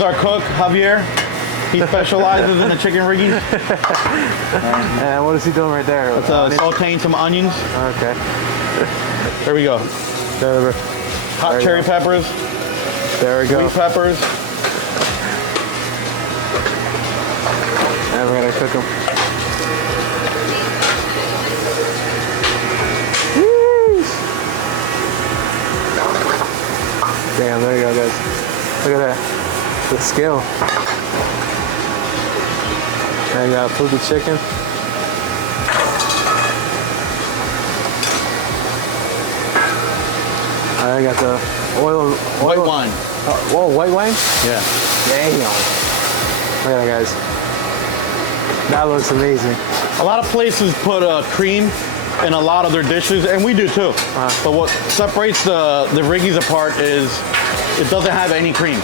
Our cook, Javier. He specializes in the chicken riggies. And what is he doing right there? It's sauteing some onions. Okay. There we go. Hot cherry peppers. There we go. Sweet peppers. And we're gonna cook them. Damn, there you go, guys. Look at that. The skill. And you gotta flip the chicken. I got the oil. White wine. Whoa, white wine? Yeah. Damn. Look at that, guys. That looks amazing. A lot of places put cream in a lot of their dishes, and we do too. But what separates the riggies apart is it doesn't have any cream.